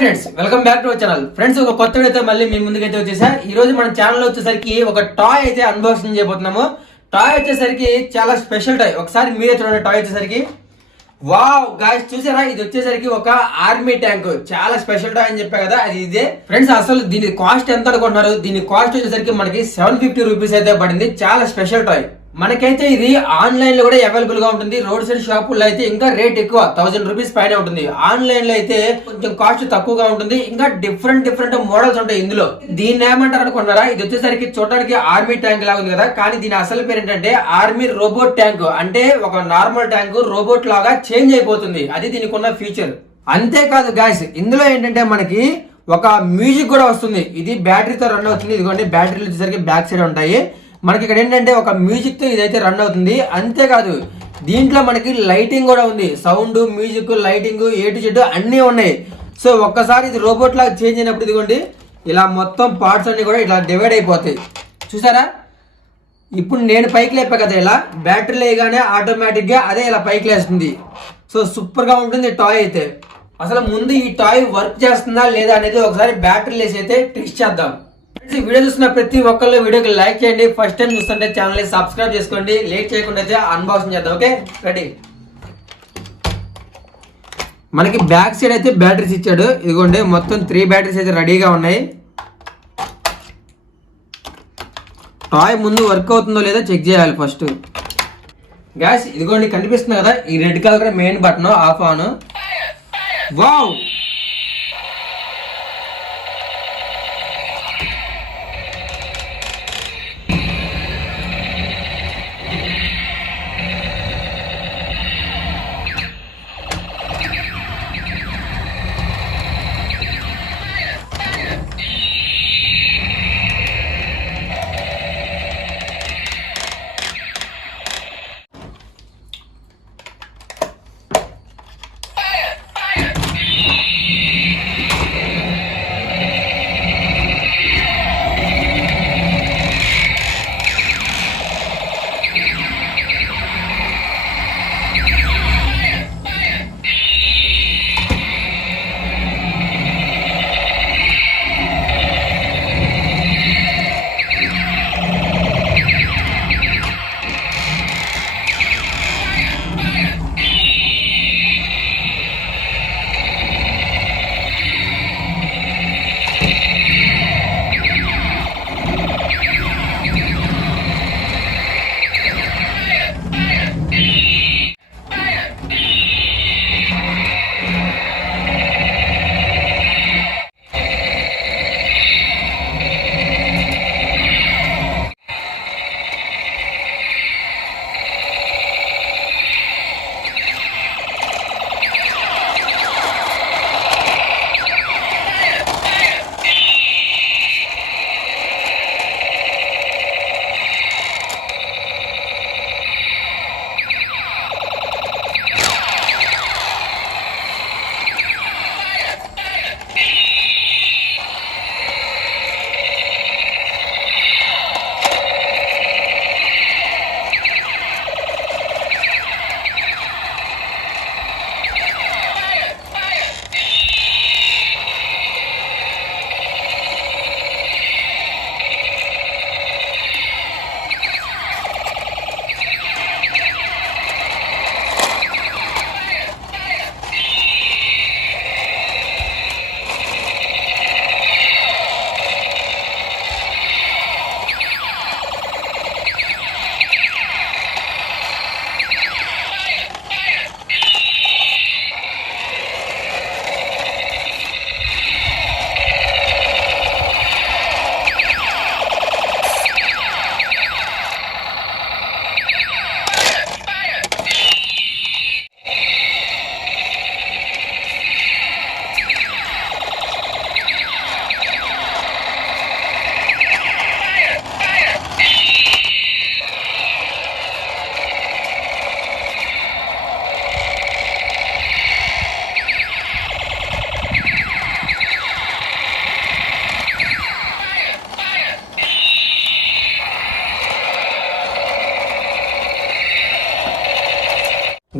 Friends, welcome back to our channel. Friends, ఒక కొత్త వీడియోతో మళ్ళీ మీ ముందుకైతే వచ్చేసా. ఈ రోజు మన ఛానల్ వచ్చేసరికి ఒక టాయ్ అయితే అన్బాక్సింగ్ చేయబోతున్నాము. టాయ్ వచ్చేసరికి చాలా స్పెషల్ టాయ్. ఒకసారి మీరే చూడండి. టాయ్ వచ్చేసరికి వావ్ గాయ్స్, చూసారా? ఇది వచ్చేసరికి ఒక ఆర్మీ ట్యాంక్. చాలా స్పెషల్ టాయ్ అని చెప్పా కదా, అది ఇదే. ఫ్రెండ్స్, అసలు దీని కాస్ట్ ఎంత అనుకుంటున్నారు? దీని కాస్ట్ వచ్చేసరికి మనకి 750 రూపీస్ అయితే పడింది. చాలా స్పెషల్ టాయ్. మనకైతే ఇది ఆన్లైన్ లో కూడా అవైలబుల్ గా ఉంటుంది. రోడ్ సైడ్ షాపుల్లో అయితే ఇంకా రేట్ ఎక్కువ, 1000 రూపీస్ పైన ఉంటుంది. ఆన్లైన్ లో అయితే కొంచెం కాస్ట్ తక్కువగా ఉంటుంది. ఇంకా డిఫరెంట్ మోడల్స్ ఉంటాయి ఇందులో. దీన్ని ఏమంటారు అనుకున్నారా? ఇది వచ్చేసరికి చూడడానికి ఆర్మీ ట్యాంక్ లాగా ఉంది కదా, కానీ దీని అసలు పేరు ఏంటంటే ఆర్మీ రోబోట్ ట్యాంక్. అంటే ఒక నార్మల్ ట్యాంక్ రోబోట్ లాగా చేంజ్ అయిపోతుంది. అది దీనికి ఉన్న ఫీచర్. అంతేకాదు గాయ్స్, ఇందులో ఏంటంటే మనకి ఒక మ్యూజిక్ కూడా వస్తుంది. ఇది బ్యాటరీతో రన్ అవుతుంది. ఇదిగోండి, బ్యాటరీలు వచ్చేసరికి బ్యాక్ సైడ్ ఉంటాయి. మనకి ఇక్కడ ఏంటంటే ఒక మ్యూజిక్ తో ఇదైతే రన్ అవుతుంది. అంతేకాదు దీంట్లో మనకి లైటింగ్ కూడా ఉంది. Sound, music, lighting, A to Z అన్నీ ఉన్నాయి. సో ఒక్కసారి ఇది రోబోట్ లాగా చేంజ్ అయినప్పుడు ఇదిగోండి, ఇలా మొత్తం పార్ట్స్ అన్ని కూడా ఇలా డివైడ్ అయిపోతాయి. చూసారా? ఇప్పుడు నేను పైకి లేపా కదా, ఇలా బ్యాటరీ లేగానే ఆటోమేటిక్ గా అదే ఇలా పైకి లేస్తుంది. సో సూపర్ గా ఉంటుంది టాయ్ అయితే. అసలు ముందు ఈ టాయ్ వర్క్ చేస్తుందా లేదా అనేది ఒకసారి బ్యాటరీ లేసి అయితే టెస్ట్ చేద్దాం. వీడియో చూస్తున్న ప్రతి ఒక్కళ్ళు వీడియోకి లైక్ చేయండి. ఫస్ట్ టైం చూస్తుంటే ఛానల్ ని సబ్స్క్రైబ్ చేసుకోండి. లేట్ చేయకుండా అయితే అన్బాక్సింగ్ చేద్దాం. Okay, ready. మనకి బ్యాక్ సైడ్ అయితే బ్యాటరీస్ ఇచ్చాడు. ఇదిగోండి, మొత్తం 3 బ్యాటరీస్ అయితే రెడీగా ఉన్నాయి. టాయ్ ముందు వర్క్ అవుతుందో లేదో చెక్ చేయాలి ఫస్ట్. గ్యాస్ ఇదిగోండి, కనిపిస్తుంది కదా, ఈ red colour main button, of on. Wow,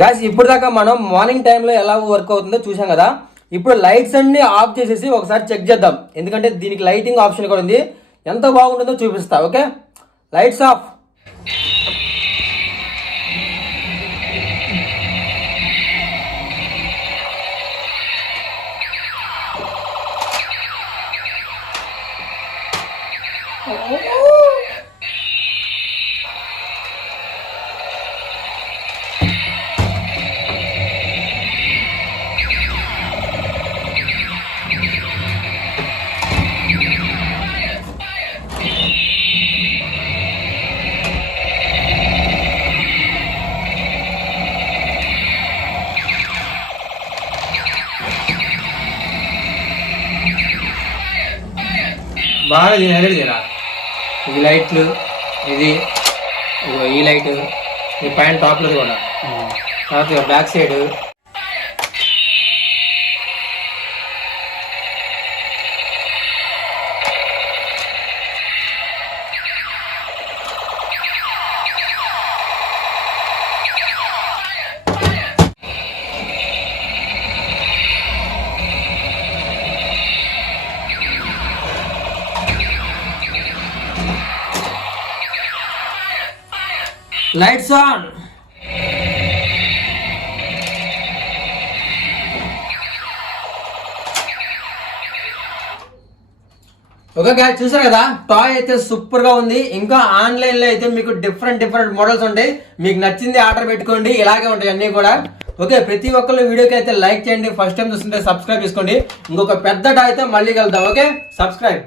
guys, ఇప్పుడు దాకా మనం మార్నింగ్ టైంలో ఎలా వర్క్ అవుతుందో చూసాం కదా. ఇప్పుడు లైట్స్ అన్ని ఆఫ్ చేసేసి ఒకసారి చెక్ చేద్దాం, ఎందుకంటే దీనికి లైటింగ్ ఆప్షన్ కూడా ఉంది. ఎంత బాగుంటుందో చూపిస్తా. Okay, lights off. బాగా దీని హైలైట్ చేయరా, ఈ లైట్లు, ఇది ఈ లైట్, ఈ పైన టాప్లో కూడా, తర్వాత back side lights on. Okay guys, చూసారు కదా, టాయ్ అయితే సూపర్ గా ఉంది. ఇంకా ఆన్లైన్ లో అయితే మీకు డిఫరెంట్ మోడల్స్ ఉంటాయి, మీకు నచ్చింది ఆర్డర్ పెట్టుకోండి, ఇలాగే ఉంటాయి అన్ని కూడా. ఓకే, ప్రతి ఒక్కళ్ళు వీడియోకి అయితే లైక్ చేయండి, ఫస్ట్ టైం చూస్తుంటే సబ్స్క్రైబ్ చేసుకోండి. ఇంకొక పెద్ద టాయ్ అయితే మళ్ళీ కలుద్దాం. Okay, subscribe.